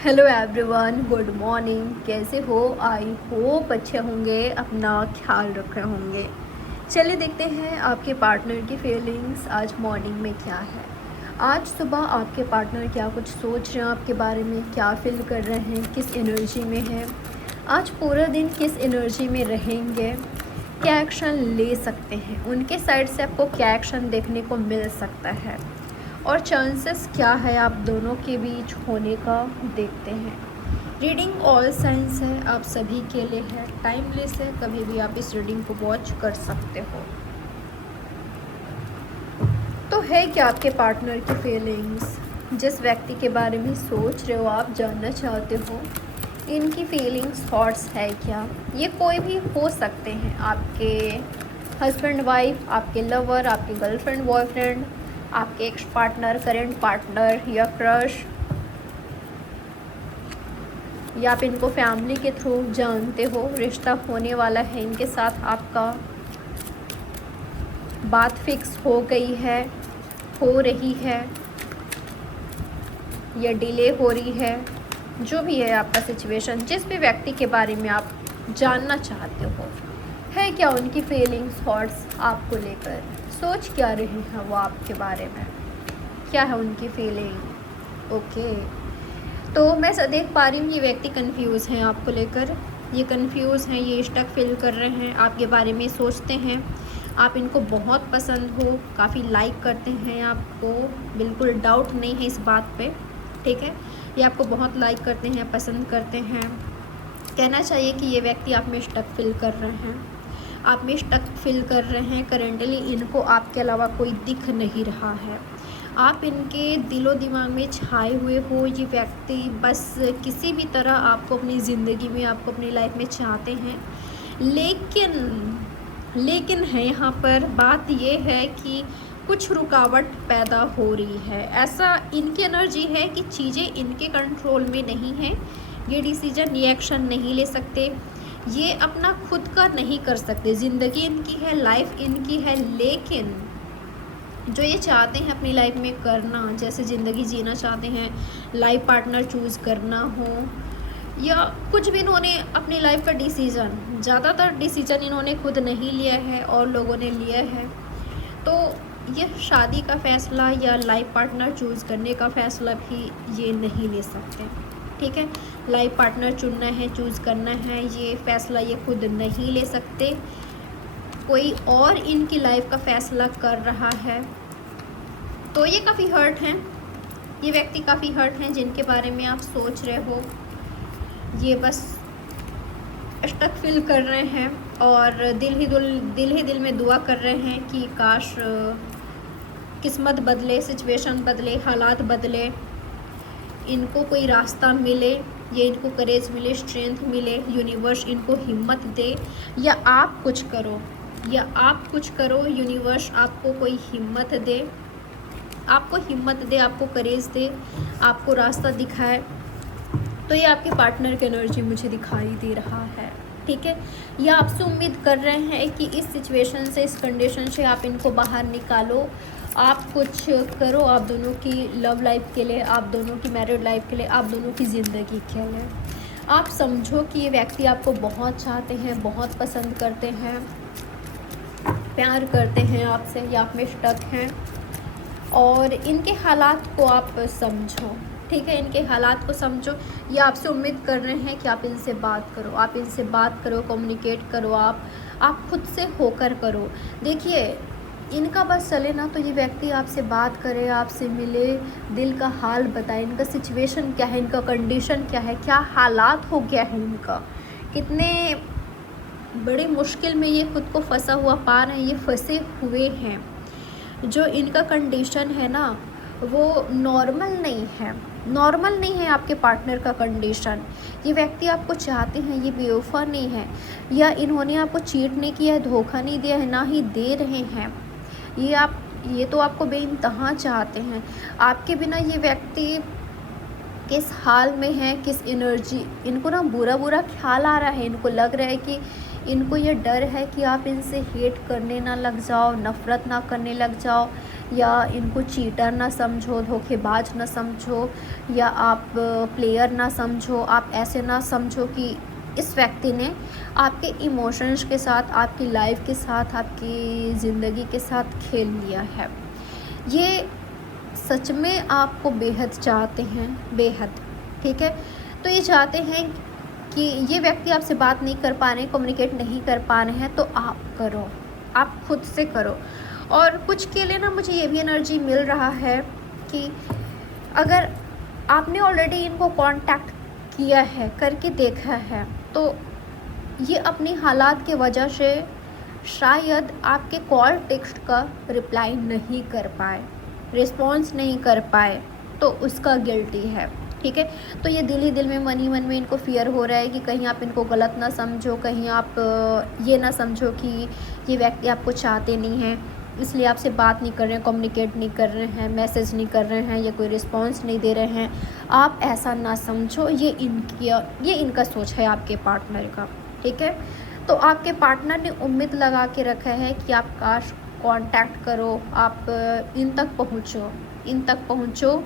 Hello everyone, good morning. कैसे हो? I hope अच्छे होंगे, अपना ख्याल रख रहे होंगे। चलिए देखते हैं आपके पार्टनर की फीलिंग्स आज मॉर्निंग में क्या है। आज सुबह आपके पार्टनर क्या कुछ सोच रहे हैं आपके बारे में, क्या फील कर रहे हैं, किस एनर्जी में है, आज पूरा दिन किस एनर्जी में रहेंगे, क्या एक्शन ले सकते हैं, उनके साइड से आपको क्या एक्शन देखने को मिल सकता है और चांसेस क्या है आप दोनों के बीच होने का, देखते हैं। रीडिंग ऑल साइंस है, आप सभी के लिए है, टाइमलेस है, कभी भी आप इस रीडिंग को वॉच कर सकते हो। तो है क्या आपके पार्टनर की फीलिंग्स, जिस व्यक्ति के बारे में सोच रहे हो, आप जानना चाहते हो, इनकी फीलिंग्स थॉट्स है क्या? ये कोई भी हो सकते हैं, आपके हस्बैंड वाइफ, आपके लवर, आपके गर्लफ्रेंड बॉयफ्रेंड, आपके एक्स पार्टनर, करेंट पार्टनर या क्रश, या आप इनको फैमिली के थ्रू जानते हो, रिश्ता होने वाला है इनके साथ, आपका बात फिक्स हो गई है, हो रही है या डिले हो रही है, जो भी है आपका सिचुएशन, जिस भी व्यक्ति के बारे में आप जानना चाहते हो, है क्या उनकी फीलिंग्स थॉट्स आपको लेकर, सोच क्या रहे हैं वो आपके बारे में, क्या है उनकी फीलिंग। ओके, तो मैं देख पा रही हूँ ये व्यक्ति कंफ्यूज हैं आपको लेकर, ये कंफ्यूज हैं, ये स्टक फील कर रहे हैं, आपके बारे में सोचते हैं, आप इनको बहुत पसंद हो, काफ़ी लाइक करते हैं आपको, बिल्कुल डाउट नहीं है इस बात पे, ठीक है। ये आपको बहुत लाइक करते हैं, पसंद करते हैं, कहना चाहिए कि ये व्यक्ति आप में स्टक फील कर रहे हैं, आप में स्टक फील कर रहे हैं। करेंटली इनको आपके अलावा कोई दिख नहीं रहा है, आप इनके दिलो दिमाग में छाए हुए हो। ये व्यक्ति बस किसी भी तरह आपको अपनी ज़िंदगी में, आपको अपनी लाइफ में चाहते हैं, लेकिन है यहाँ पर बात ये है कि कुछ रुकावट पैदा हो रही है। ऐसा इनकी एनर्जी है कि चीज़ें इनके कंट्रोल में नहीं है, ये डिसीजन, ये एक्शन नहीं ले सकते, ये अपना खुद का नहीं कर सकते। ज़िंदगी इनकी है, लाइफ इनकी है, लेकिन जो ये चाहते हैं अपनी लाइफ में करना, जैसे ज़िंदगी जीना चाहते हैं, लाइफ पार्टनर चूज़ करना हो या कुछ भी, इन्होंने अपनी लाइफ का डिसीज़न, ज़्यादातर डिसीज़न इन्होंने खुद नहीं लिया है और लोगों ने लिया है। तो ये शादी का फ़ैसला या लाइफ पार्टनर चूज़ करने का फ़ैसला भी ये नहीं ले सकते, ठीक है। लाइफ पार्टनर चुनना है, चूज़ करना है, ये फ़ैसला ये खुद नहीं ले सकते, कोई और इनकी लाइफ का फ़ैसला कर रहा है। तो ये काफ़ी हर्ट हैं, ये व्यक्ति काफ़ी हर्ट हैं जिनके बारे में आप सोच रहे हो। ये बस स्टक फील कर रहे हैं और दिल ही दिल में दुआ कर रहे हैं कि काश किस्मत बदले, सिचुएशन बदले, हालात बदले, इनको कोई रास्ता मिले, ये इनको करेज मिले, स्ट्रेंथ मिले, यूनिवर्स इनको हिम्मत दे, या आप कुछ करो, या आप कुछ करो, यूनिवर्स आपको कोई हिम्मत दे, आपको हिम्मत दे, आपको करेज दे, आपको रास्ता दिखाए। तो ये आपके पार्टनर की एनर्जी मुझे दिखाई दे रहा है, ठीक है। या आपसे उम्मीद कर रहे हैं कि इस सिचुएशन से, इस कंडीशन से आप इनको बाहर निकालो, आप कुछ करो, आप दोनों की लव लाइफ के लिए, आप दोनों की मैरिड लाइफ के लिए, आप दोनों की ज़िंदगी के लिए। आप समझो कि ये व्यक्ति आपको बहुत चाहते हैं, बहुत पसंद करते हैं, प्यार करते हैं आपसे, या आप में स्टक हैं, और इनके हालात को आप समझो, ठीक है। इनके हालात को समझो, या आपसे उम्मीद कर रहे हैं कि आप इनसे बात करो, आप इनसे बात करो, कम्युनिकेट करो, आप खुद से होकर करो। देखिए, इनका बस चले ना तो ये व्यक्ति आपसे बात करे, आपसे मिले, दिल का हाल बताए, इनका सिचुएशन क्या है, इनका कंडीशन क्या है, क्या हालात हो गया है इनका, कितने बड़े मुश्किल में ये खुद को फंसा हुआ पा रहे हैं, ये फंसे हुए हैं। जो इनका कंडीशन है ना, वो नॉर्मल नहीं है आपके पार्टनर का कंडीशन। ये व्यक्ति आपको चाहते हैं, ये बेवफा नहीं है, या इन्होंने आपको चीट नहीं किया है, धोखा नहीं दिया है, ना ही दे रहे हैं। ये तो आपको बेइंतहा चाहते हैं। आपके बिना ये व्यक्ति किस हाल में है, किस एनर्जी, इनको ना बुरा ख्याल आ रहा है, इनको लग रहा है कि इनको ये डर है कि आप इनसे हेट करने ना लग जाओ, नफ़रत ना करने लग जाओ, या इनको चीटर ना समझो, धोखेबाज ना समझो, या आप प्लेयर ना समझो, आप ऐसे ना समझो कि इस व्यक्ति ने आपके इमोशंस के साथ, आपकी लाइफ के साथ, आपकी ज़िंदगी के साथ खेल लिया है। ये सच में आपको बेहद चाहते हैं, बेहद, ठीक है। तो ये चाहते हैं कि ये व्यक्ति आपसे बात नहीं कर पा रहे हैं, कम्युनिकेट नहीं कर पा रहे हैं, तो आप करो, आप खुद से करो। और कुछ के लिए ना मुझे ये भी एनर्जी मिल रहा है कि अगर आपने ऑलरेडी इनको कांटेक्ट किया है, करके देखा है, तो ये अपनी हालात की वजह से शायद आपके कॉल टेक्स्ट का रिप्लाई नहीं कर पाए, रिस्पॉन्स नहीं कर पाए, तो उसका गिल्टी है, ठीक है। तो ये दिल ही दिल में, मन ही मन में इनको फ़ियर हो रहा है कि कहीं आप इनको गलत ना समझो, कहीं आप ये ना समझो कि ये व्यक्ति आपको चाहते नहीं हैं, इसलिए आपसे बात नहीं कर रहे हैं, कम्युनिकेट नहीं कर रहे हैं, मैसेज नहीं कर रहे हैं, या कोई रिस्पॉन्स नहीं दे रहे हैं। आप ऐसा ना समझो, ये इनका सोच है आपके पार्टनर का, ठीक है। तो आपके पार्टनर ने उम्मीद लगा के रखा है कि आप काश कांटेक्ट करो, आप इन तक पहुँचो,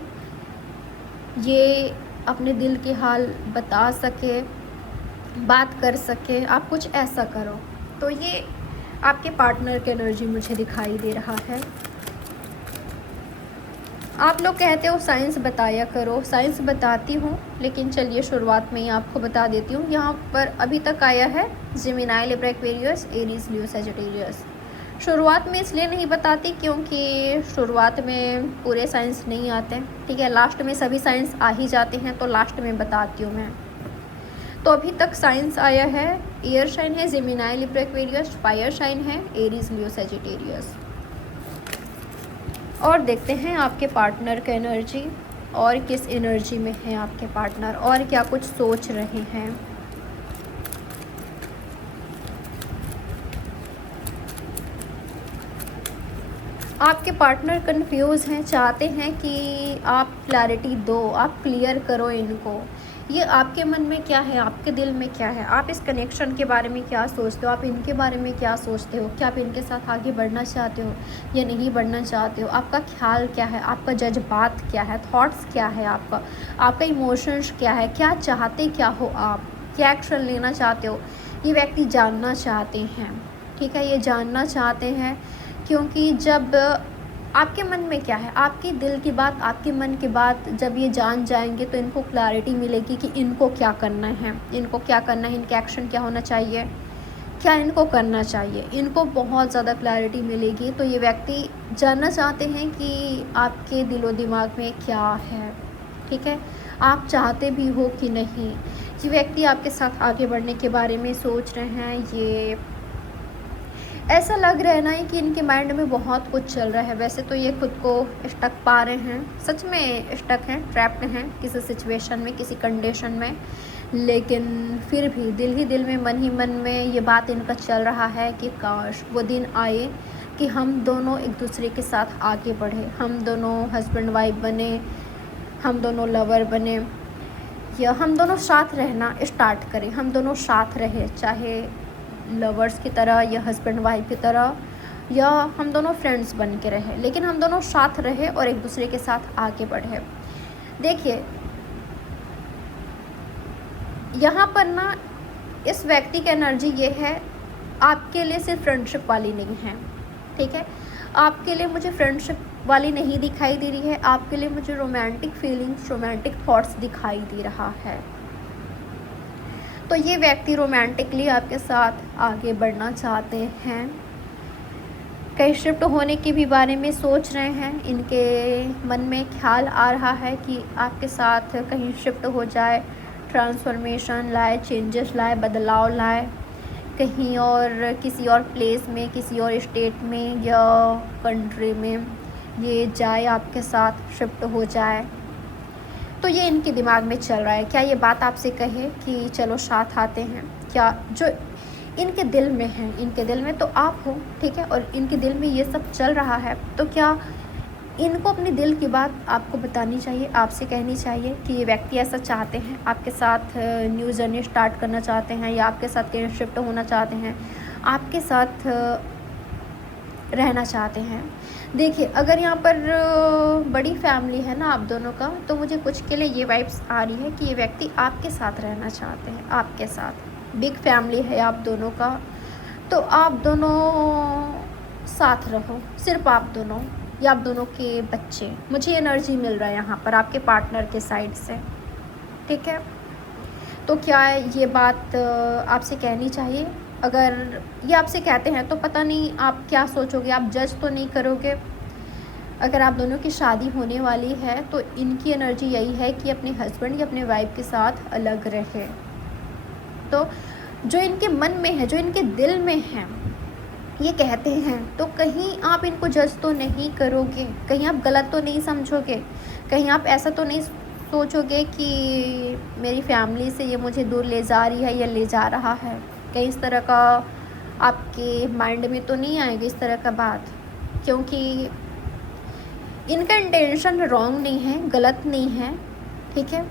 ये अपने दिल के हाल बता सके, बात कर सके, आप कुछ ऐसा करो। तो ये आपके पार्टनर की एनर्जी मुझे दिखाई दे रहा है। आप लोग कहते हो साइंस बताया करो, साइंस बताती हूँ, लेकिन चलिए शुरुआत में ही आपको बता देती हूँ। यहाँ पर अभी तक आया है Gemini, Libra, Aquarius, Aries, Leo, Sagittarius. शुरुआत में इसलिए नहीं बताती क्योंकि शुरुआत में पूरे साइंस नहीं आते, ठीक है। लास्ट में सभी साइंस आ ही जाते हैं, तो लास्ट में बताती हूँ मैं। तो अभी तक साइंस आया है, एयर साइन है Gemini, Libra, Aquarius, fire sign है एरीज, लियो, सजिटेरियस। और देखते हैं आपके पार्टनर का एनर्जी, और किस एनर्जी में है आपके पार्टनर, और क्या कुछ सोच रहे हैं। आपके पार्टनर कंफ्यूज हैं, चाहते हैं कि आप क्लैरिटी दो, आप क्लियर करो इनको। ये आपके मन में क्या है, आपके दिल में क्या है, आप इस कनेक्शन के बारे में क्या सोचते हो, आप इनके बारे में क्या सोचते हो, क्या आप इनके साथ आगे बढ़ना चाहते हो या नहीं बढ़ना चाहते हो, आपका ख्याल क्या है, आपका जज्बात क्या है, थॉट्स क्या है, आपका इमोशंस क्या है, क्या चाहते क्या हो, आप क्या एक्शन लेना चाहते हो, ये व्यक्ति जानना चाहते हैं, ठीक है। ये जानना चाहते हैं क्योंकि जब आपके मन में क्या है, आपके दिल की बात, आपके मन की बात जब ये जान जाएंगे, तो इनको क्लैरिटी मिलेगी कि इनको क्या करना है, इनके एक्शन क्या होना चाहिए, क्या इनको करना चाहिए, इनको बहुत ज़्यादा क्लैरिटी मिलेगी। तो ये व्यक्ति जानना चाहते हैं कि आपके दिलो दिमाग में क्या है, ठीक है, आप चाहते भी हो कि नहीं। ये व्यक्ति आपके साथ आगे बढ़ने के बारे में सोच रहे हैं। ये ऐसा लग रहा है ना कि इनके माइंड में बहुत कुछ चल रहा है। वैसे तो ये खुद को स्टक पा रहे हैं, सच में स्टक हैं, ट्रैप्ड हैं किसी सिचुएशन में, किसी कंडीशन में, लेकिन फिर भी दिल ही दिल में, मन ही मन में ये बात इनका चल रहा है कि काश वो दिन आए कि हम दोनों एक दूसरे के साथ आगे बढ़े, हम दोनों हस्बैंड वाइफ बने, हम दोनों लवर बने, या हम दोनों साथ रहना स्टार्ट करें, हम दोनों साथ रहे, चाहे लवर्स की तरह या हस्बैंड वाइफ की तरह, या हम दोनों फ्रेंड्स बन के रहे, लेकिन हम दोनों साथ रहे और एक दूसरे के साथ आगे बढ़े। देखिए यहाँ पर ना इस व्यक्ति की एनर्जी ये है, आपके लिए सिर्फ फ्रेंडशिप वाली नहीं है, ठीक है। आपके लिए मुझे फ्रेंडशिप वाली नहीं दिखाई दे रही है, आपके लिए मुझे रोमांटिक फीलिंग्स, रोमांटिक थॉट्स दिखाई दे रहा है। तो ये व्यक्ति रोमांटिकली आपके साथ आगे बढ़ना चाहते हैं, कहीं शिफ्ट होने के भी बारे में सोच रहे हैं। इनके मन में ख्याल आ रहा है कि आपके साथ कहीं शिफ्ट हो जाए, ट्रांसफॉर्मेशन लाए, चेंजेस लाए, बदलाव लाए, कहीं और किसी और प्लेस में, किसी और स्टेट में या कंट्री में ये जाए, आपके साथ शिफ्ट हो जाए। तो ये इनके दिमाग में चल रहा है। क्या ये बात आपसे कहे कि चलो साथ आते हैं, क्या जो इनके दिल में है, इनके दिल में तो आप हो, ठीक है, और इनके दिल में ये सब चल रहा है, तो क्या इनको अपने दिल की बात आपको बतानी चाहिए, आपसे कहनी चाहिए कि ये व्यक्ति ऐसा चाहते हैं, आपके साथ न्यू जर्नी स्टार्ट करना चाहते हैं, या आपके साथ कहीं शिफ्ट होना चाहते हैं, आपके साथ रहना चाहते हैं। देखिए, अगर यहाँ पर बड़ी फैमिली है ना आप दोनों का, तो मुझे कुछ के लिए ये वाइब्स आ रही है कि ये व्यक्ति आपके साथ रहना चाहते हैं, आपके साथ। बिग फैमिली है आप दोनों का, तो आप दोनों साथ रहो, सिर्फ आप दोनों या आप दोनों के बच्चे। मुझे एनर्जी मिल रहा है यहाँ पर आपके पार्टनर के साइड से, ठीक है। तो क्या ये बात आपसे कहनी चाहिए? अगर ये आपसे कहते हैं तो पता नहीं आप क्या सोचोगे, आप जज तो नहीं करोगे। अगर आप दोनों की शादी होने वाली है तो इनकी एनर्जी यही है कि अपने हस्बैंड या अपने वाइफ के साथ अलग रहे। तो जो इनके मन में है, जो इनके दिल में है, ये कहते हैं, तो कहीं आप इनको जज तो नहीं करोगे, कहीं आप गलत तो नहीं समझोगे, कहीं आप ऐसा तो नहीं सोचोगे कि मेरी फैमिली से ये मुझे दूर ले जा रही है या ले जा रहा है। कहीं इस तरह का आपके माइंड में तो नहीं आएगी इस तरह का बात, क्योंकि इनका इंटेंशन रॉन्ग नहीं है, गलत नहीं है, ठीक है।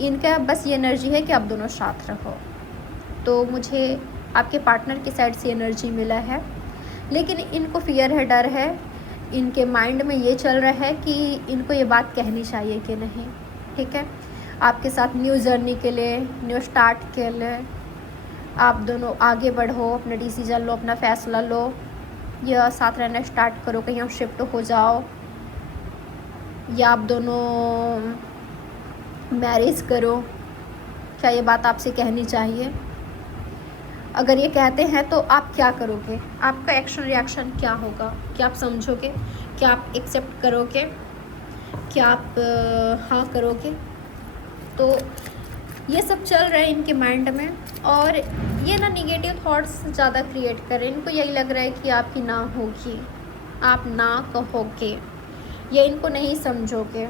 इनका बस ये एनर्जी है कि आप दोनों साथ रहो। तो मुझे आपके पार्टनर की साइड से एनर्जी मिला है, लेकिन इनको फियर है, डर है, इनके माइंड में ये चल रहा है कि इनको ये बात कहनी चाहिए कि नहीं, ठीक है। आपके साथ न्यू जर्नी के लिए, न्यू स्टार्ट के लिए आप दोनों आगे बढ़ो, अपना डिसीज़न लो, अपना फ़ैसला लो, या साथ रहना स्टार्ट करो, कहीं आप शिफ्ट हो जाओ, या आप दोनों मैरिज करो। क्या ये बात आपसे कहनी चाहिए? अगर ये कहते हैं तो आप क्या करोगे? आपका एक्शन रिएक्शन क्या होगा? क्या आप समझोगे? क्या आप एक्सेप्ट करोगे? क्या आप हाँ करोगे? तो ये सब चल रहा है इनके माइंड में, और ये ना निगेटिव थॉट्स ज़्यादा क्रिएट कर रहे हैं। इनको यही लग रहा है कि आपकी ना होगी, आप ना कहोगे, या इनको नहीं समझोगे।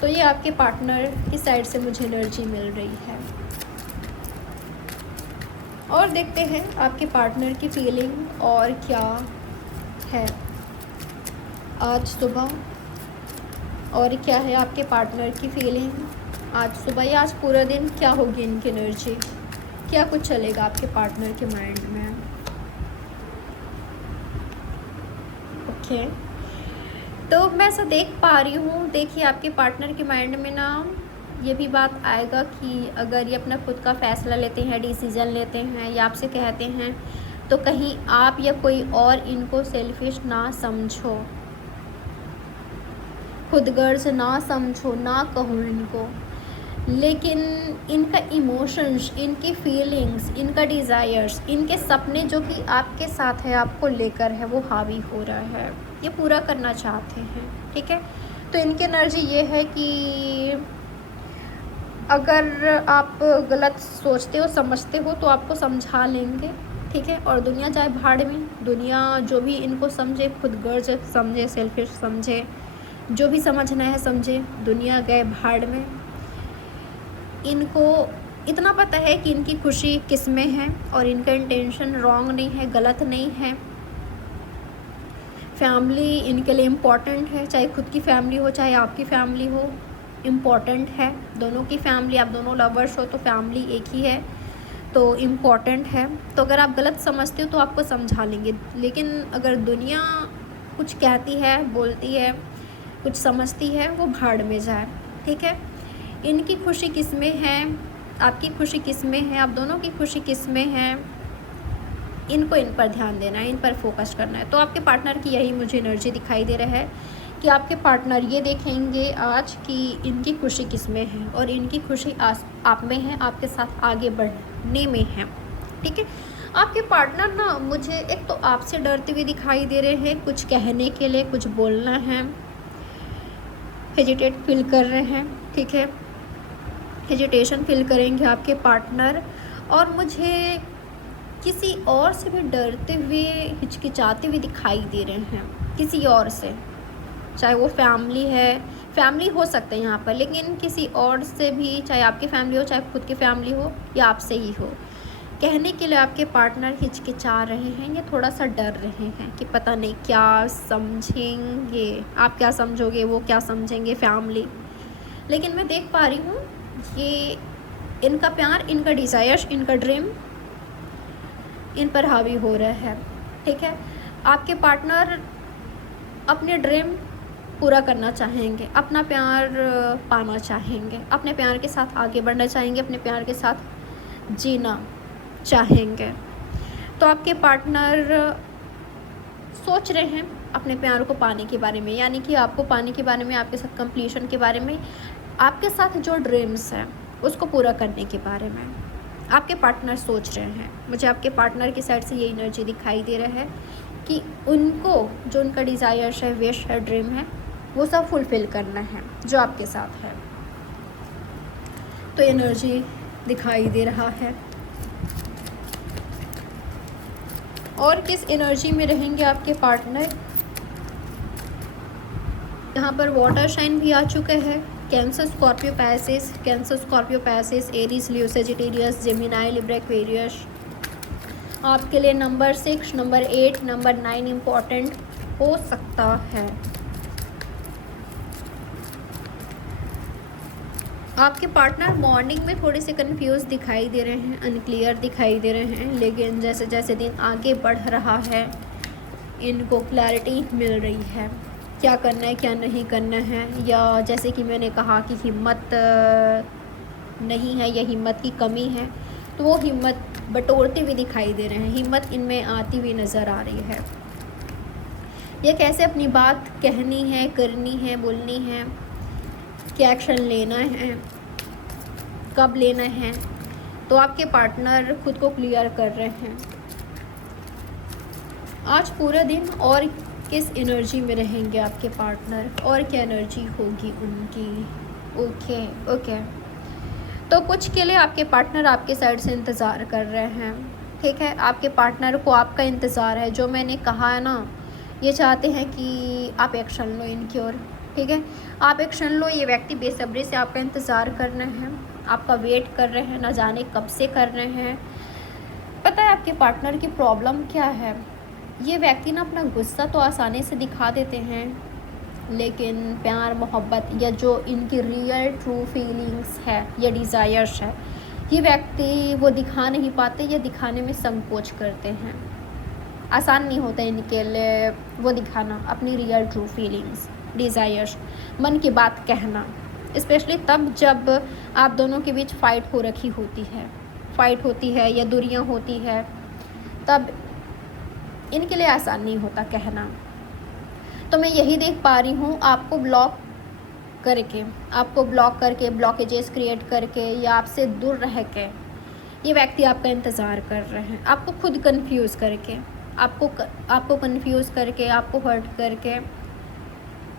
तो ये आपके पार्टनर की साइड से मुझे एनर्जी मिल रही है। और देखते हैं आपके पार्टनर की फीलिंग और क्या है आज सुबह, और क्या है आपके पार्टनर की फीलिंग आज सुबह या आज पूरा दिन। क्या होगी इनकी एनर्जी, क्या कुछ चलेगा आपके पार्टनर के माइंड में। ओके, तो मैं ऐसा देख पा रही हूँ। देखिए, आपके पार्टनर के माइंड में ना ये भी बात आएगा कि अगर ये अपना खुद का फ़ैसला लेते हैं, डिसीज़न लेते हैं, या आपसे कहते हैं, तो कहीं आप या कोई और इनको सेल्फिश ना समझो, खुदगर्ज ना समझो, ना कहो इनको। लेकिन इनका इमोशंस, इनकी फीलिंग्स, इनका डिज़ायर्स, इनके सपने जो कि आपके साथ है, आपको लेकर है, वो हावी हो रहा है, ये पूरा करना चाहते हैं, ठीक है। तो इनकी एनर्जी ये है कि अगर आप गलत सोचते हो, समझते हो, तो आपको समझा लेंगे, ठीक है। और दुनिया जाए भाड़ में, दुनिया जो भी इनको समझे, खुदगर्ज समझे, सेल्फिश समझे, जो भी समझना है समझे, दुनिया गए भाड़ में। इनको इतना पता है कि इनकी खुशी किस में है, और इनका इंटेंशन रॉन्ग नहीं है, गलत नहीं है। फैमिली इनके लिए इम्पॉर्टेंट है, चाहे खुद की फैमिली हो, चाहे आपकी फैमिली हो, इम्पॉर्टेंट है। दोनों की फैमिली, आप दोनों लवर्स हो तो फैमिली एक ही है, तो इम्पॉर्टेंट है। तो अगर आप गलत समझते हो तो आपको समझा लेंगे, लेकिन अगर दुनिया कुछ कहती है, बोलती है, कुछ समझती है, वो भाड़ में जाए, ठीक है। इनकी खुशी किस में है, आपकी खुशी किस में है, आप दोनों की खुशी किस में है, इनको इन पर ध्यान देना है, इन पर फोकस करना है। तो आपके पार्टनर की यही मुझे एनर्जी दिखाई दे रहा है कि आपके पार्टनर ये देखेंगे आज कि इनकी खुशी किस में है, और इनकी खुशी आप में है, आपके साथ आगे बढ़ने में है, ठीक है। आपके पार्टनर ना मुझे एक तो आपसे डरते हुए दिखाई दे रहे हैं, कुछ कहने के लिए, कुछ बोलना है, हेजिटेट फील कर रहे हैं, ठीक है। हेजिटेशन फील करेंगे आपके पार्टनर, और मुझे किसी और से भी डरते हुए, हिचकिचाते हुए दिखाई दे रहे हैं, किसी और से, चाहे वो फैमिली है, फैमिली हो सकते हैं यहाँ पर, लेकिन किसी और से भी, चाहे आपकी फैमिली हो, चाहे खुद की फैमिली हो, या आपसे ही हो, कहने के लिए आपके पार्टनर हिचकिचा रहे हैं या थोड़ा सा डर रहे हैं कि पता नहीं क्या समझेंगे, आप क्या समझोगे, वो क्या समझेंगे, फैमिली। लेकिन मैं देख पा रही हूँ ये इनका प्यार, इनका डिज़ायर, इनका ड्रीम इन पर हावी हो रहा है। ठीक है, आपके पार्टनर अपने ड्रीम पूरा करना चाहेंगे, अपना प्यार पाना चाहेंगे, अपने प्यार के साथ आगे बढ़ना चाहेंगे, अपने प्यार के साथ जीना चाहेंगे। तो आपके पार्टनर सोच रहे हैं अपने प्यार को पाने के बारे में, यानी कि आपको पाने के बारे में, आपके साथ कंप्लीशन के बारे में, आपके साथ जो ड्रीम्स हैं उसको पूरा करने के बारे में आपके पार्टनर सोच रहे हैं। मुझे आपके पार्टनर की साइड से ये एनर्जी दिखाई दे रहा है कि उनको जो उनका डिज़ायर है, विश है, ड्रीम है, वो सब फुलफ़िल करना है जो आपके साथ है। तो एनर्जी दिखाई दे रहा है। और किस एनर्जी में रहेंगे आपके पार्टनर? यहाँ पर वाटर साइन भी आ चुका है। Cancer, Scorpio, Pisces, Cancer, Scorpio, Pisces, Aries, Leo, Sagittarius, Gemini, Libra, Aquarius. आपके लिए नंबर 6, नंबर 8, नंबर 9 इम्पोर्टेंट हो सकता है। आपके पार्टनर मॉर्निंग में थोड़े से कंफ्यूज दिखाई दे रहे हैं, अनक्लियर दिखाई दे रहे हैं, लेकिन जैसे जैसे दिन आगे बढ़ रहा है इनको क्लैरिटी मिल रही है क्या करना है, क्या नहीं करना है। या जैसे कि मैंने कहा कि हिम्मत नहीं है या हिम्मत की कमी है, तो वो हिम्मत बटोरते हुए दिखाई दे रहे हैं, हिम्मत इनमें आती हुई नज़र आ रही है। ये कैसे अपनी बात कहनी है, करनी है, बोलनी है, क्या एक्शन लेना है, कब लेना है, तो आपके पार्टनर खुद को क्लियर कर रहे हैं। आज पूरा दिन और किस एनर्जी में रहेंगे आपके पार्टनर और क्या एनर्जी होगी उनकी? ओके, तो कुछ के लिए आपके पार्टनर आपके साइड से इंतज़ार कर रहे हैं। ठीक है, आपके पार्टनर को आपका इंतज़ार है। जो मैंने कहा है ना, ये चाहते हैं कि आप एक्शन लो इनकी ओर। ठीक है, आप एक्शन लो। ये व्यक्ति बेसब्री से आपका इंतज़ार कर रहे हैं, आपका वेट कर रहे हैं, ना जाने कब से कर रहे हैं। पता है आपके पार्टनर की प्रॉब्लम क्या है? ये व्यक्ति ना अपना गुस्सा तो आसानी से दिखा देते हैं, लेकिन प्यार, मोहब्बत या जो इनकी रियल ट्रू फीलिंग्स है या डिज़ायर्स है, ये व्यक्ति वो दिखा नहीं पाते या दिखाने में संकोच करते हैं। आसान नहीं होता इनके लिए वो दिखाना अपनी रियल ट्रू फीलिंग्स, डिज़ायर्स, मन की बात कहना, स्पेशली तब जब आप दोनों के बीच फ़ाइट हो रखी होती है, फ़ाइट होती है या दूरियां होती है, तब इनके लिए आसान नहीं होता कहना। तो मैं यही देख पा रही हूँ, आपको ब्लॉक करके ब्लॉकेजेस क्रिएट करके या आपसे दूर रह के ये व्यक्ति आपका इंतज़ार कर रहे हैं, आपको खुद कंफ्यूज करके, आपको कंफ्यूज करके, आपको हर्ट करके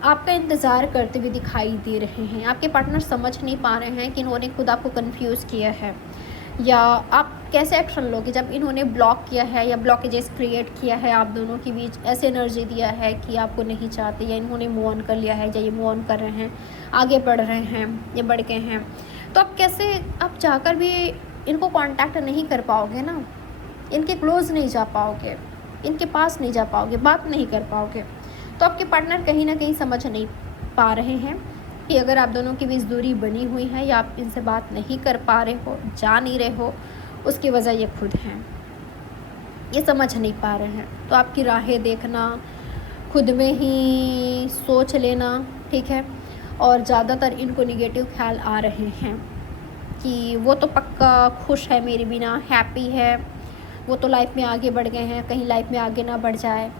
आपका इंतज़ार करते हुए दिखाई दे रहे हैं। आपके पार्टनर समझ नहीं पा रहे हैं कि इन्होंने खुद आपको कंफ्यूज किया है, या आप कैसे एक्शन लोगे जब इन्होंने ब्लॉक किया है या ब्लॉकेजेस क्रिएट किया है आप दोनों के बीच, ऐसे एनर्जी दिया है कि आपको नहीं चाहते, या इन्होंने मूव ऑन कर लिया है, या ये मूव ऑन कर रहे हैं, आगे बढ़ रहे हैं या बढ़ गए हैं। तो आप कैसे, आप चाहकर भी इनको कांटेक्ट नहीं कर पाओगे ना, इनके क्लोज़ नहीं जा पाओगे, इनके पास नहीं जा पाओगे, बात नहीं कर पाओगे। तो आपके पार्टनर कहीं ना कहीं समझ नहीं पा रहे हैं कि अगर आप दोनों के बीच दूरी बनी हुई है या आप इनसे बात नहीं कर पा रहे हो, जा नहीं रहे हो, उसकी वजह ये खुद हैं, ये समझ नहीं पा रहे हैं। तो आपकी राहें देखना, खुद में ही सोच लेना, ठीक है। और ज़्यादातर इनको निगेटिव ख्याल आ रहे हैं कि वो तो पक्का खुश है मेरे बिना, हैप्पी है, वो तो लाइफ में आगे बढ़ गए हैं, कहीं लाइफ में आगे ना बढ़ जाए,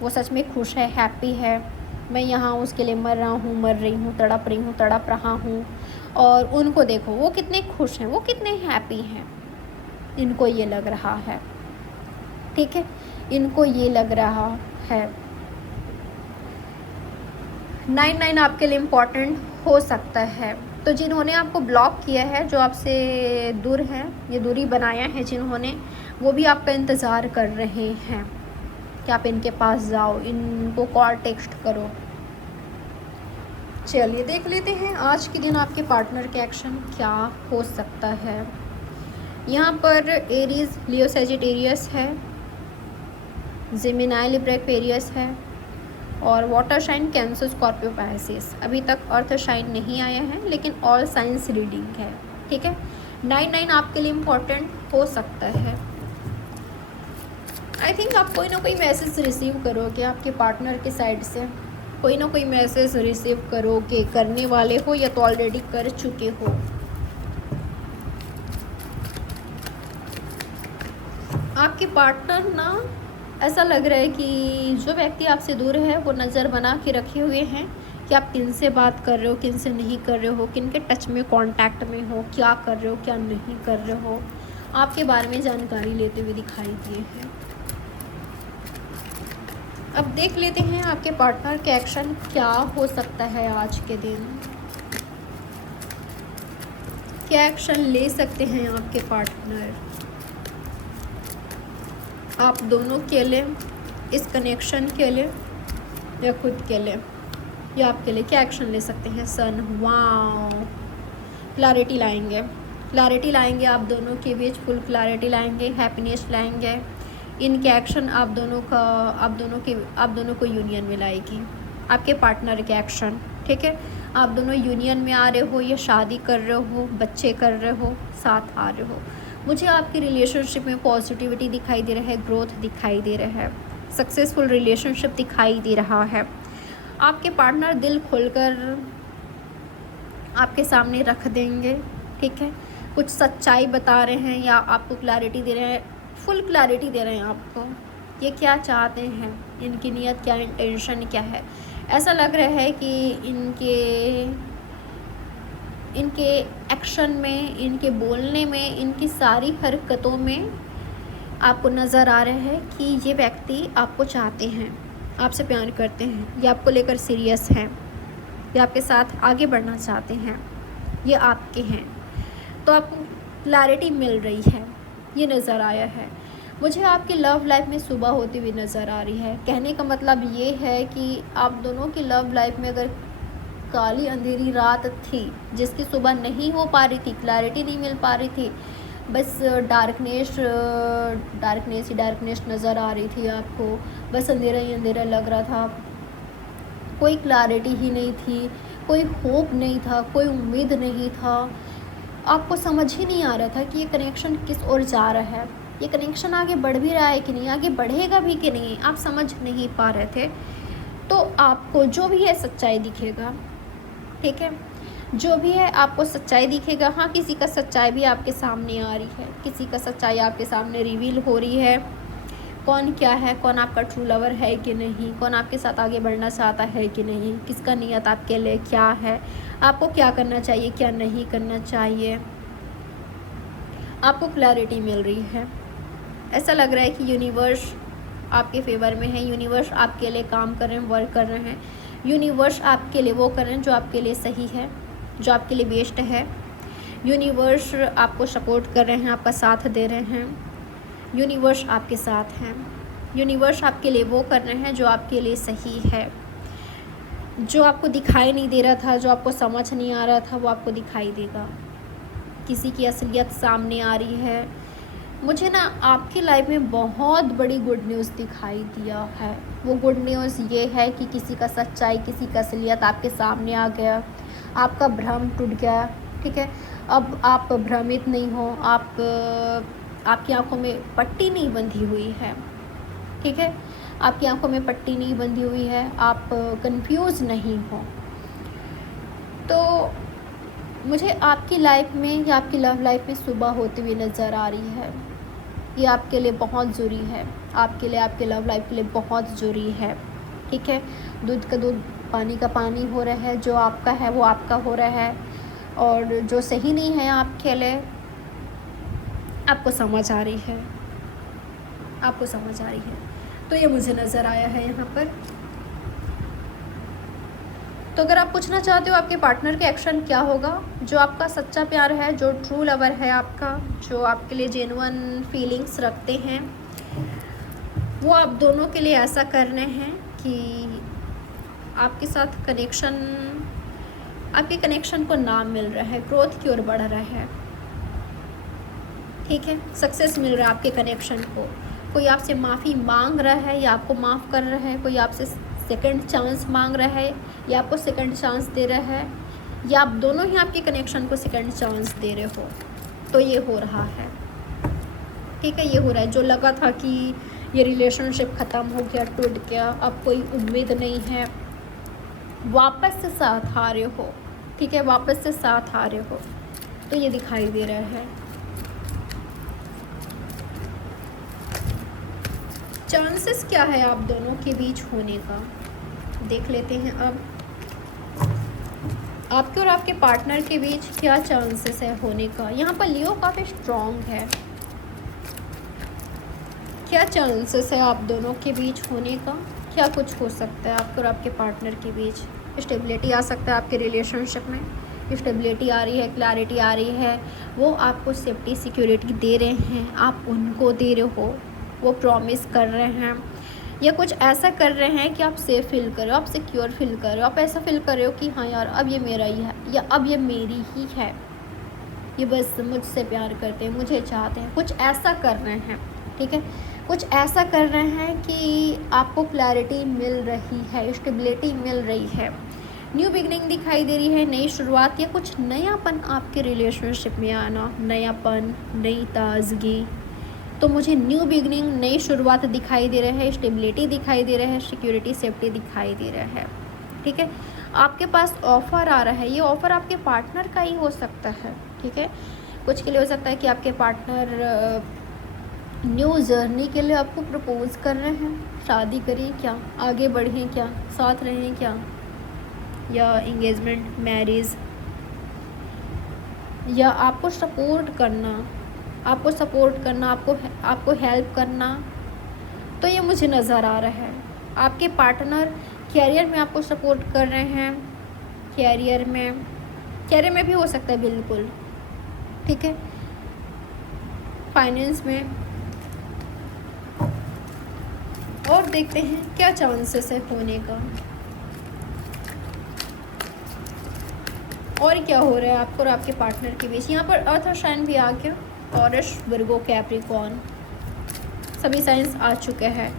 वो सच में खुश है, हैप्पी है, मैं यहाँ उसके लिए मर रहा हूँ, मर रही हूँ, तड़प रही हूँ, तड़प रहा हूँ। और उनको देखो वो कितने खुश हैं, वो कितने हैप्पी हैं, इनको ये लग रहा है, ठीक है, इनको ये लग रहा है। 9 आपके लिए इम्पॉर्टेंट हो सकता है। तो जिन्होंने आपको ब्लॉक किया है, जो आपसे दूर हैं, ये दूरी बनाया है जिन्होंने, वो भी आपका इंतज़ार कर रहे हैं कि आप इनके पास जाओ, इनको कॉल टेक्स्ट करो। चलिए देख लेते हैं आज के दिन आपके पार्टनर के एक्शन क्या हो सकता है। यहाँ पर एरीज लियो सेजिटेरियस है, जेमिनाई लिब्रा एक्वेरियस है, और water sign Cancer Scorpio Pisces. अभी तक अर्थ साइन नहीं आया है, लेकिन ऑल साइंस रीडिंग है, ठीक है। 9 आपके लिए इम्पोर्टेंट हो सकता है। आई थिंक आप कोई ना कोई मैसेज रिसीव करोगे आपके पार्टनर के साइड से, कोई ना कोई मैसेज रिसीव करोगे, करने वाले हो या तो ऑलरेडी कर चुके हो। आपके पार्टनर ना, ऐसा लग रहा है कि जो व्यक्ति आपसे दूर है वो नज़र बना के रखे हुए हैं कि आप किन से बात कर रहे हो, किन से नहीं कर रहे हो, किन के टच में, कांटेक्ट में हो, क्या कर रहे हो, क्या नहीं कर रहे हो, आपके बारे में जानकारी लेते हुए दिखाई दिए हैं। अब देख लेते हैं आपके पार्टनर के एक्शन क्या हो सकता है आज के दिन, क्या एक्शन ले सकते हैं आपके पार्टनर आप दोनों के लिए, इस कनेक्शन के लिए या खुद के लिए या आपके लिए क्या एक्शन ले सकते हैं। सन, वाओ, क्लैरिटी लाएंगे, क्लैरिटी लाएंगे आप दोनों के बीच, फुल क्लैरिटी लाएंगे, हैप्पीनेस लाएंगे। इनके एक्शन आप दोनों को यूनियन में लाएगी, आपके पार्टनर के एक्शन, ठीक है। आप दोनों यूनियन में आ रहे हो या शादी कर रहे हो, बच्चे कर रहे हो, साथ आ रहे हो। मुझे आपकी रिलेशनशिप में पॉजिटिविटी दिखाई दे रहा है, ग्रोथ दिखाई दे रहा है, सक्सेसफुल रिलेशनशिप दिखाई दे रहा है। आपके पार्टनर दिल खोलकर आपके सामने रख देंगे, ठीक है। कुछ सच्चाई बता रहे हैं या आपको क्लैरिटी दे रहे हैं, फुल क्लैरिटी दे रहे हैं आपको, ये क्या चाहते हैं, इनकी नीयत क्या, इंटेंशन क्या है। ऐसा लग रहा है कि इनके एक्शन में, इनके बोलने में, इनकी सारी हरकतों में आपको नज़र आ रहा है कि ये व्यक्ति आपको चाहते हैं, आपसे प्यार करते हैं, ये आपको लेकर सीरियस हैं, ये आपके साथ आगे बढ़ना चाहते हैं, ये आपके हैं। तो आपको क्लैरिटी मिल रही है, ये नज़र आया है। मुझे आपकी लव लाइफ में सुबह होती हुई नज़र आ रही है। कहने का मतलब ये है कि आप दोनों की लव लाइफ में अगर काली अंधेरी रात थी जिसकी सुबह नहीं हो पा रही थी, क्लैरिटी नहीं मिल पा रही थी, बस डार्कनेस नज़र आ रही थी आपको, बस अंधेरा ही अंधेरा लग रहा था, कोई क्लैरिटी ही नहीं थी, कोई होप नहीं था, कोई उम्मीद नहीं था, आपको समझ ही नहीं आ रहा था कि ये कनेक्शन किस ओर जा रहा है, ये कनेक्शन आगे बढ़ भी रहा है कि नहीं, आगे बढ़ेगा भी कि नहीं, आप समझ नहीं पा रहे थे। तो आपको जो भी है सच्चाई दिखेगा, ठीक है, जो भी है आपको सच्चाई दिखेगा। हाँ, किसी का सच्चाई भी आपके सामने आ रही है, किसी का सच्चाई आपके सामने रिवील हो रही है, कौन क्या है, कौन आपका ट्रू लवर है कि नहीं, कौन आपके साथ आगे बढ़ना चाहता है कि नहीं, किसका नियत आपके लिए क्या है, आपको क्या करना चाहिए, क्या नहीं करना चाहिए, आपको क्लैरिटी मिल रही है। ऐसा लग रहा है कि यूनिवर्स आपके फेवर में है, यूनिवर्स आपके लिए काम कर रहे हैं, वर्क कर रहे हैं, यूनिवर्स आपके लिए वो कर रहे हैं जो आपके लिए सही है, जो आपके लिए बेस्ट है। यूनिवर्स आपको सपोर्ट कर रहे हैं, आपका साथ दे रहे हैं, यूनिवर्स आपके साथ हैं, यूनिवर्स आपके लिए वो कर रहे हैं जो आपके लिए सही है। जो आपको दिखाई नहीं दे रहा था, जो आपको समझ नहीं आ रहा था, वो आपको दिखाई देगा। किसी की असलियत सामने आ रही है। मुझे ना आपकी लाइफ में बहुत बड़ी गुड न्यूज़ दिखाई दिया है। वो गुड न्यूज़ ये है कि किसी का सच्चाई, किसी का असलियत आपके सामने आ गया, आपका भ्रम टूट गया, ठीक है। अब आप भ्रमित नहीं हो, आपकी आंखों में पट्टी नहीं बंधी हुई है, ठीक है, आपकी आंखों में पट्टी नहीं बंधी हुई है, आप कंफ्यूज नहीं हो। तो मुझे आपकी लाइफ में या आपकी लव लाइफ में सुबह होती हुई नज़र आ रही है। ये आपके लिए बहुत ज़रूरी है, आपके लिए, आपके लव लाइफ के लिए बहुत ज़रूरी है, ठीक है। दूध का दूध, पानी का पानी हो रहा है, जो आपका है वो आपका हो रहा है, और जो सही नहीं है आपके लिए, आपको समझ आ रही है, आपको समझ आ रही है। तो ये मुझे नज़र आया है यहाँ पर। तो अगर आप पूछना चाहते हो आपके पार्टनर के एक्शन क्या होगा, जो आपका सच्चा प्यार है, जो ट्रू लवर है आपका, जो आपके लिए जेन्युइन फीलिंग्स रखते हैं, वो आप दोनों के लिए ऐसा कर रहे हैं कि आपके साथ कनेक्शन, आपके कनेक्शन को नाम मिल रहा है, ग्रोथ की ओर बढ़ रहा है। ठीक है, सक्सेस मिल रहा है आपके कनेक्शन को। कोई आपसे माफ़ी मांग रहा है या आपको माफ़ कर रहा है, कोई आपसे सेकंड चांस मांग रहा है या आपको सेकंड चांस दे रहा है, या आप दोनों ही आपके कनेक्शन को सेकंड चांस दे रहे हो। तो ये हो रहा है, ठीक है, ये हो रहा है। जो लगा था कि ये रिलेशनशिप ख़त्म हो गया, टूट गया, अब कोई उम्मीद नहीं है, वापस से साथ आ रहे हो, ठीक है, वापस से साथ आ रहे हो, तो ये दिखाई दे रहा है। चांसेस क्या है आप दोनों के बीच होने का, देख लेते हैं अब। आपके और आपके पार्टनर के बीच क्या चांसेस है होने का। यहाँ पर लियो काफ़ी स्ट्रॉन्ग है। क्या चांसेस है आप दोनों के बीच होने का, क्या कुछ हो सकता है आपके और आपके पार्टनर के बीच। स्टेबिलिटी आ सकता है आपके रिलेशनशिप में, स्टेबिलिटी आ रही है, क्लैरिटी आ रही है। वो आपको सेफ्टी सिक्योरिटी दे रहे हैं, आप उनको दे रहे हो, वो प्रॉमिस कर रहे हैं, या कुछ ऐसा कर रहे हैं कि आप सेफ फील कर रहे हो, आप सिक्योर फील कर रहे हो, आप ऐसा फील कर रहे हो कि हाँ यार अब ये मेरा ही है, या अब ये मेरी ही है, ये बस मुझसे प्यार करते हैं, मुझे चाहते हैं, कुछ ऐसा कर रहे हैं, ठीक है, कुछ ऐसा कर रहे हैं कि आपको क्लैरिटी मिल रही है, स्टेबिलिटी मिल रही है, न्यू बिगनिंग दिखाई दे रही है, नई शुरुआत या कुछ नयापन आपके रिलेशनशिप में आना, नयापन, नई ताजगी। तो मुझे न्यू बिगनिंग, नई शुरुआत दिखाई दे रहा है, स्टेबिलिटी दिखाई दे रहा है, सिक्योरिटी, सेफ्टी दिखाई दे रहा है, ठीक है। आपके पास ऑफ़र आ रहा है, ये ऑफ़र आपके पार्टनर का ही हो सकता है, ठीक है। कुछ के लिए हो सकता है कि आपके पार्टनर न्यू जर्नी के लिए आपको प्रपोज कर रहे हैं, शादी करें क्या, आगे बढ़ें क्या, साथ रहें क्या, या इंगेजमेंट, मैरिज, या आपको सपोर्ट करना, आपको हेल्प करना। तो ये मुझे नज़र आ रहा है आपके पार्टनर कैरियर में आपको सपोर्ट कर रहे हैं, कैरियर में भी हो सकता है, बिल्कुल, ठीक है, फाइनेंस में। और देखते हैं क्या चांसेस है होने का, और क्या हो रहा है आपको और आपके पार्टनर के बीच। यहाँ पर अर्थ और साइन भी आ गया, टॉरस, विर्गो, कैप्रिकॉर्न, सभी साइंस आ चुके हैं।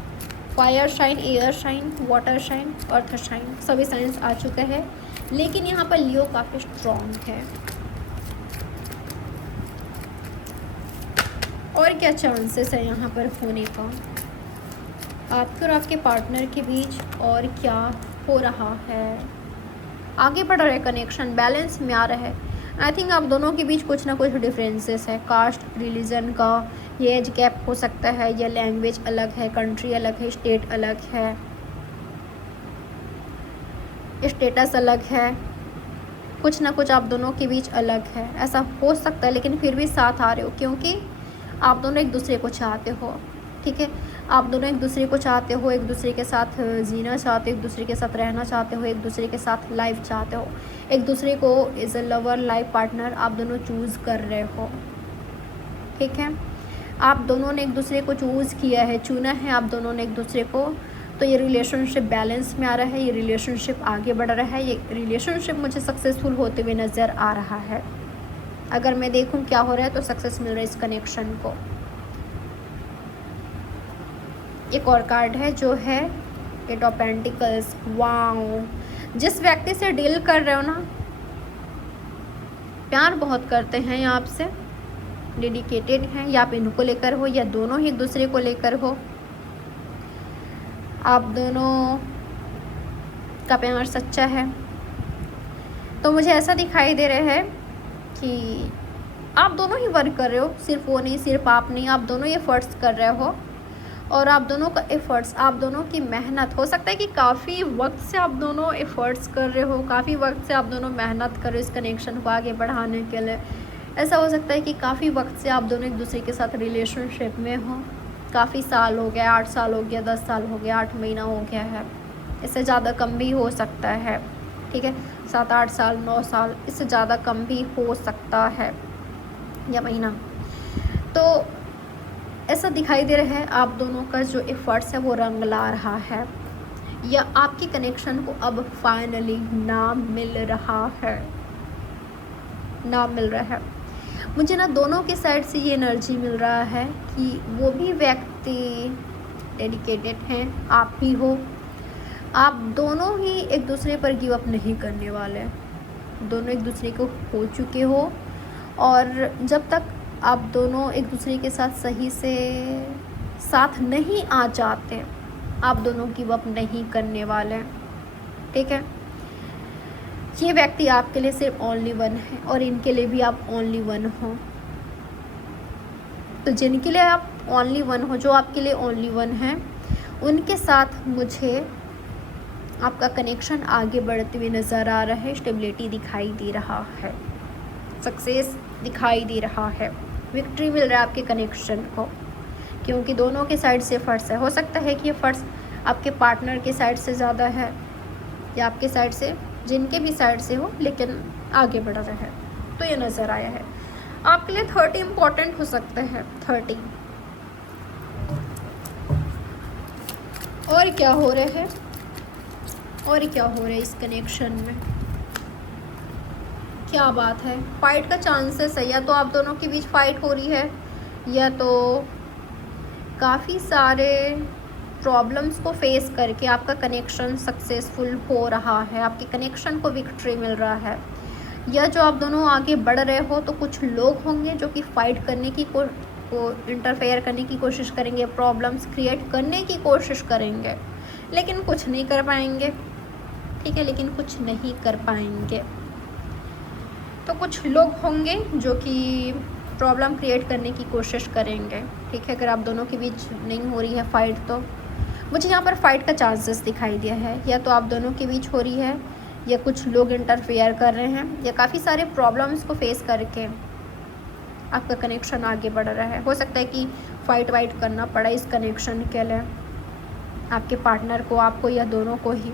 Fire sign, air sign, water sign, earth sign, सभी साइंस आ चुके हैं। लेकिन यहाँ पर लियो काफ़ी स्ट्रॉन्ग है। और क्या चांसेस है यहाँ पर होने का आपके और आपके पार्टनर के बीच, और क्या हो रहा है। आगे बढ़ रहा है कनेक्शन, बैलेंस में आ रहा है। आई थिंक आप दोनों के बीच कुछ ना कुछ डिफरेंसेस है, कास्ट, रिलीजन का, ये एज गैप हो सकता है, या लैंग्वेज अलग है, कंट्री अलग है, स्टेट अलग है, स्टेटस अलग है, कुछ ना कुछ आप दोनों के बीच अलग है, ऐसा हो सकता है। लेकिन फिर भी साथ आ रहे हो, क्योंकि आप दोनों एक दूसरे को चाहते हो, ठीक है, आप दोनों एक दूसरे को चाहते हो, एक दूसरे के साथ जीना चाहते हो, एक दूसरे के साथ रहना चाहते हो, एक दूसरे के साथ लाइफ चाहते हो, एक दूसरे को as a lover, life partner आप दोनों चूज़ कर रहे हो, ठीक है। आप दोनों ने एक दूसरे को चूज़ किया है, चुना है आप दोनों ने एक दूसरे को। तो ये रिलेशनशिप बैलेंस में आ रहा है, ये रिलेशनशिप आगे बढ़ रहा है, ये रिलेशनशिप मुझे सक्सेसफुल होते हुए नज़र आ रहा है। अगर मैं देखूं क्या हो रहा है तो सक्सेस मिल रहा है इस कनेक्शन को। एक और कार्ड है जो है एट ऑफ पेंटिकल्स। वाओ, जिस व्यक्ति से डील कर रहे हो ना, प्यार बहुत करते हैं या आपसे डेडिकेटेड हैं, या आप इनको लेकर हो या दोनों ही एक दूसरे को लेकर हो, आप दोनों का प्यार सच्चा है। तो मुझे ऐसा दिखाई दे रहा है कि आप दोनों ही वर्क कर रहे हो, सिर्फ वो नहीं, सिर्फ आप नहीं, आप दोनों ही एफर्ट्स कर रहे हो। और आप दोनों का एफ़र्ट्स, आप दोनों की मेहनत, हो सकता है कि काफ़ी वक्त से आप दोनों एफ़र्ट्स कर रहे हो, काफ़ी वक्त से आप दोनों मेहनत कर रहे हो इस कनेक्शन को आगे बढ़ाने के लिए। ऐसा हो सकता है कि काफ़ी वक्त से आप दोनों एक दूसरे के साथ रिलेशनशिप में हो, काफ़ी साल हो गया, 8 साल हो गया, 10 साल हो गया, 8 महीना हो गया है, इससे ज़्यादा कम भी हो सकता है, ठीक है, 7-8 साल, 9 साल, इससे ज़्यादा कम भी हो सकता है, या महीना। तो ऐसा दिखाई दे रहा है आप दोनों का जो एफ़र्ट्स है वो रंग ला रहा है, या आपकी कनेक्शन को अब फाइनली नाम मिल रहा है, नाम मिल रहा है। मुझे ना दोनों के साइड से ये एनर्जी मिल रहा है कि वो भी व्यक्ति डेडिकेटेड हैं, आप भी हो। आप दोनों ही एक दूसरे पर गिव अप नहीं करने वाले, दोनों एक दूसरे को खो चुके हो, और जब तक आप दोनों एक दूसरे के साथ सही से साथ नहीं आ जाते, आप दोनों गिव अप नहीं करने वाले, ठीक है। ये व्यक्ति आपके लिए सिर्फ ओनली वन है और इनके लिए भी आप ओनली वन हो। तो जिनके लिए आप ओनली वन हो, जो आपके लिए ओनली वन है, उनके साथ मुझे आपका कनेक्शन आगे बढ़ते हुए नज़र आ रहा है। स्टेबिलिटी दिखाई दे रहा है, सक्सेस दिखाई दे रहा है, विक्ट्री मिल रहा है आपके कनेक्शन को, क्योंकि दोनों के साइड से फ़र्ज है। हो सकता है कि ये फ़र्ज आपके पार्टनर के साइड से ज़्यादा है या आपके साइड से, जिनके भी साइड से हो, लेकिन आगे बढ़ रहा है। तो ये नज़र आया है आपके लिए 30 इम्पॉर्टेंट हो सकता है। 30 और क्या हो रहा है, और क्या हो रहा है इस कनेक्शन में, क्या बात है। फाइट का चांसेस है, या तो आप दोनों के बीच फाइट हो रही है, या तो काफ़ी सारे प्रॉब्लम्स को फेस करके आपका कनेक्शन सक्सेसफुल हो रहा है, आपके कनेक्शन को विक्ट्री मिल रहा है। या जो आप दोनों आगे बढ़ रहे हो, तो कुछ लोग होंगे जो कि फ़ाइट करने की को इंटरफेयर करने की कोशिश करेंगे, प्रॉब्लम्स क्रिएट करने की कोशिश करेंगे, लेकिन कुछ नहीं कर पाएंगे, ठीक है, लेकिन कुछ नहीं कर पाएंगे। तो कुछ लोग होंगे जो कि प्रॉब्लम क्रिएट करने की कोशिश करेंगे, ठीक है। अगर आप दोनों के बीच नहीं हो रही है फ़ाइट, तो मुझे यहाँ पर फ़ाइट का चांसेस दिखाई दिया है। या तो आप दोनों के बीच हो रही है, या कुछ लोग इंटरफेयर कर रहे हैं, या काफ़ी सारे प्रॉब्लम्स को फेस करके आपका कनेक्शन आगे बढ़ रहा है। हो सकता है कि फ़ाइट वाइट करना पड़ा इस कनेक्शन के लिए आपके पार्टनर को, आपको, या दोनों को ही,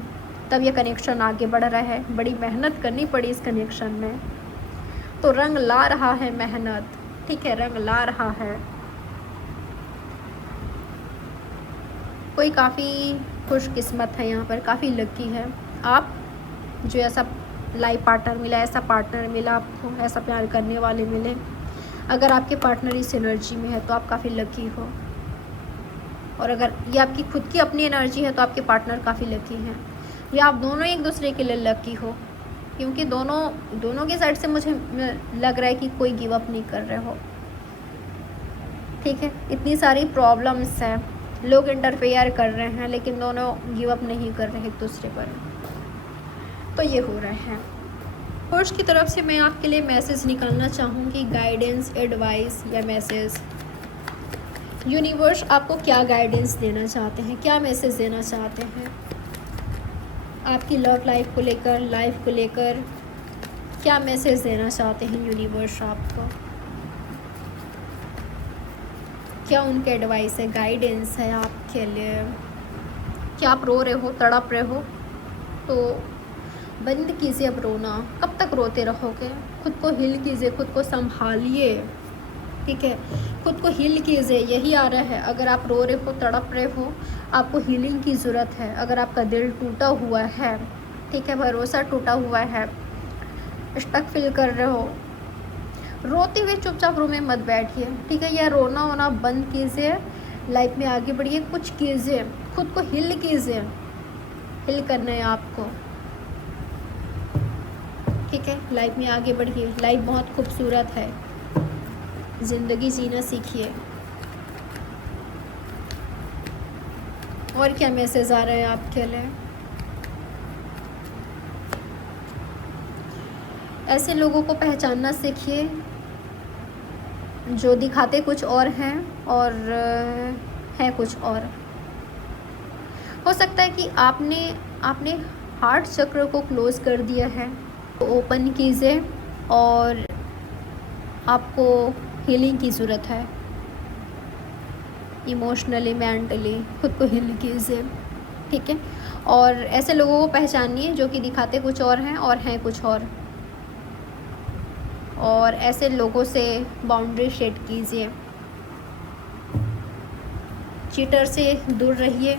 तब ये कनेक्शन आगे बढ़ रहा है। बड़ी मेहनत करनी पड़ी इस कनेक्शन में, तो रंग ला रहा है मेहनत, ठीक है, रंग ला रहा है। कोई काफ़ी खुशकिस्मत है यहाँ पर, काफ़ी लकी है आप, जो ऐसा लाइफ पार्टनर मिला, ऐसा पार्टनर मिला आपको, ऐसा प्यार करने वाले मिले। अगर आपके पार्टनर इस एनर्जी में है तो आप काफ़ी लकी हो, और अगर ये आपकी खुद की अपनी एनर्जी है तो आपके पार्टनर काफ़ी लकी हैं, या आप दोनों एक दूसरे के लिए लकी हो, क्योंकि दोनों की साइड से मुझे लग रहा है कि कोई गिव अप नहीं कर रहे हो, ठीक है। इतनी सारी प्रॉब्लम्स हैं, लोग इंटरफेयर कर रहे हैं, लेकिन दोनों गिव अप नहीं कर रहे एक दूसरे पर। तो ये हो रहा है। कोर्स की तरफ से मैं आपके लिए मैसेज निकालना चाहूँगी, गाइडेंस, एडवाइस या मैसेज। यूनिवर्स आपको क्या गाइडेंस देना चाहते हैं, क्या मैसेज देना चाहते हैं आपकी लव लाइफ को लेकर, लाइफ को लेकर क्या मैसेज देना चाहते हैं यूनिवर्स आपको, क्या उनके एडवाइस है, गाइडेंस है आपके लिए। क्या आप रो रहे हो, तड़प रहे हो, तो बंद कीजिए अब रोना। कब तक रोते रहोगे, खुद को हील कीजिए, खुद को संभालिए, ठीक है, खुद को हील कीजिए। यही आ रहा है, अगर आप रो रहे हो, तड़प रहे हो, आपको हीलिंग की ज़रूरत है। अगर आपका दिल टूटा हुआ है, ठीक है, भरोसा टूटा हुआ है, स्टक फील कर रहे हो, रोते हुए चुपचाप रूम में मत बैठिए, ठीक है, या रोना होना बंद कीजिए, लाइफ में आगे बढ़िए, कुछ कीजिए, खुद को हील कीजिए। हील करना है आपको, ठीक है, लाइफ में आगे बढ़िए। लाइफ बहुत खूबसूरत है, ज़िंदगी जीना सीखिए। और क्या मैसेज आ रहा है आपके लिए? ऐसे लोगों को पहचानना सीखिए जो दिखाते कुछ और हैं और है कुछ और। हो सकता है कि आपने हार्ट चक्र को क्लोज कर दिया है, तो ओपन कीजिए, और आपको हीलिंग की ज़रूरत है। इमोशनली, मेंटली खुद को हील कीजिए, ठीक है। और ऐसे लोगों को पहचानिए जो कि दिखाते कुछ और हैं और हैं कुछ और ऐसे लोगों से बाउंड्री सेट कीजिए। चीटर से दूर रहिए,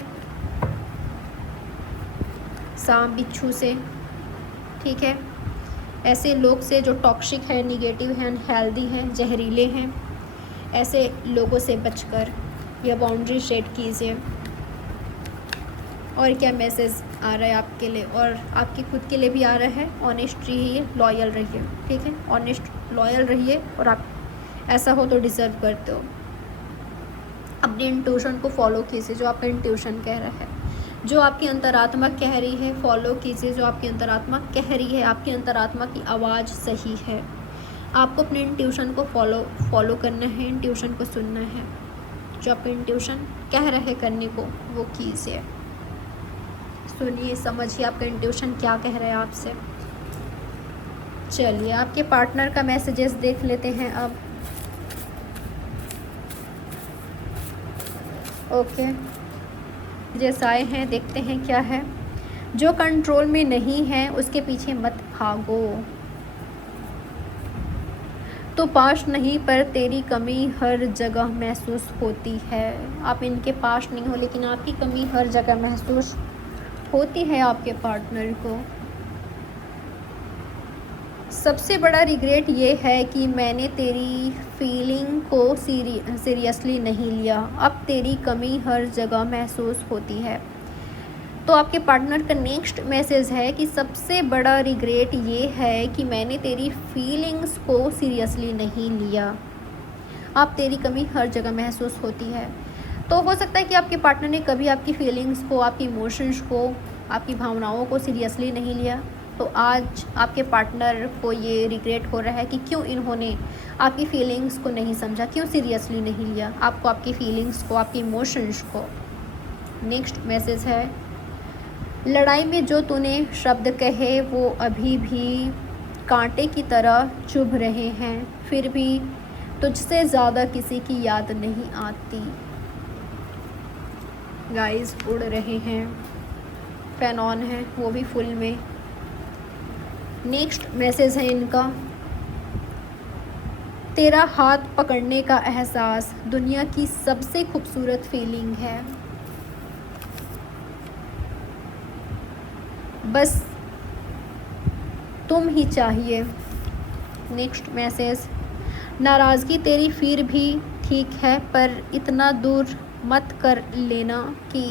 सांप बिच्छू से, ठीक है। ऐसे लोग से जो टॉक्सिक है, निगेटिव है, अनहेल्दी हैं, जहरीले हैं, ऐसे लोगों से बचकर यह बाउंड्री सेट कीजिए। और क्या मैसेज आ रहा है आपके लिए और आपके खुद के लिए भी आ रहा है, ऑनेस्ट रहिए, लॉयल रहिए, ठीक है, ऑनेस्ट लॉयल रहिए और आप ऐसा हो तो डिज़र्व करते हो। अपने इंट्यूशन को फॉलो कीजिए, जो आपका इंट्यूशन कह रहा है, जो आपकी अंतरात्मा कह रही है फॉलो कीजिए, जो आपकी अंतरात्मा कह रही है, आपकी अंतरात्मा की आवाज़ सही है। आपको अपने इंट्यूशन को फॉलो करना है, इंट्यूशन को सुनना है, जो आपका इंट्यूशन कह रहा है करने को वो कीजिए। सुनिए, समझिए आपका इंट्यूशन क्या कह रहा है आपसे। चलिए आपके पार्टनर का मैसेजेस देख लेते हैं अब। ओके, जैसे आए हैं देखते हैं क्या है। जो कंट्रोल में नहीं है उसके पीछे मत भागो। तो पास नहीं पर तेरी कमी हर जगह महसूस होती है। आप इनके पास नहीं हो लेकिन आपकी कमी हर जगह महसूस होती है आपके पार्टनर को। सबसे बड़ा रिग्रेट ये है कि मैंने तेरी फीलिंग को सीरियसली नहीं लिया। अब तेरी कमी हर जगह महसूस होती है। तो आपके पार्टनर का नेक्स्ट मैसेज है कि सबसे बड़ा रिग्रेट ये है कि मैंने तेरी फीलिंग्स को सीरियसली नहीं लिया। अब तेरी कमी हर जगह महसूस होती है। तो हो सकता है कि आपके पार्टनर ने कभी आपकी फीलिंग्स को, आपकी इमोशंस को, आपकी भावनाओं को सीरियसली नहीं लिया। तो आज आपके पार्टनर को ये रिग्रेट हो रहा है कि क्यों इन्होंने आपकी फीलिंग्स को नहीं समझा, क्यों सीरियसली नहीं लिया आपको, आपकी फीलिंग्स को, आपकी इमोशंस को। नेक्स्ट मैसेज है, लड़ाई में जो तूने शब्द कहे वो अभी भी कांटे की तरह चुभ रहे हैं, फिर भी तुझसे ज़्यादा किसी की याद नहीं आती। गाइस उड़ रहे हैं, फैन ऑन है वो भी फुल में। नेक्स्ट मैसेज है इनका, तेरा हाथ पकड़ने का एहसास दुनिया की सबसे खूबसूरत फीलिंग है। बस तुम ही चाहिए। नेक्स्ट मैसेज, नाराज़गी तेरी फिर भी ठीक है पर इतना दूर मत कर लेना कि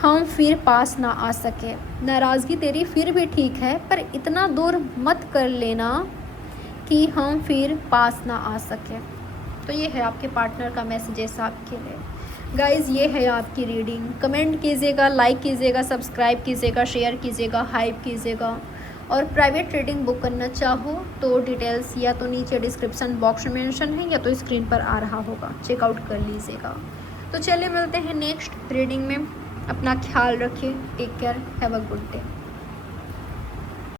हम फिर पास ना आ सके। नाराज़गी तेरी फिर भी ठीक है पर इतना दूर मत कर लेना कि हम फिर पास ना आ सके। तो ये है आपके पार्टनर का मैसेजेस आपके लिए। गाइज़ ये है आपकी रीडिंग। कमेंट कीजिएगा, लाइक कीजिएगा, सब्सक्राइब कीजिएगा, शेयर कीजिएगा, हाइप कीजिएगा। और प्राइवेट रीडिंग बुक करना चाहो तो डिटेल्स या तो नीचे डिस्क्रिप्शन बॉक्स में मेंशन है या तो स्क्रीन पर आ रहा होगा, चेकआउट कर लीजिएगा। तो चलिए मिलते हैं नेक्स्ट रीडिंग में। अपना ख्याल रखिए, take care, have a good day.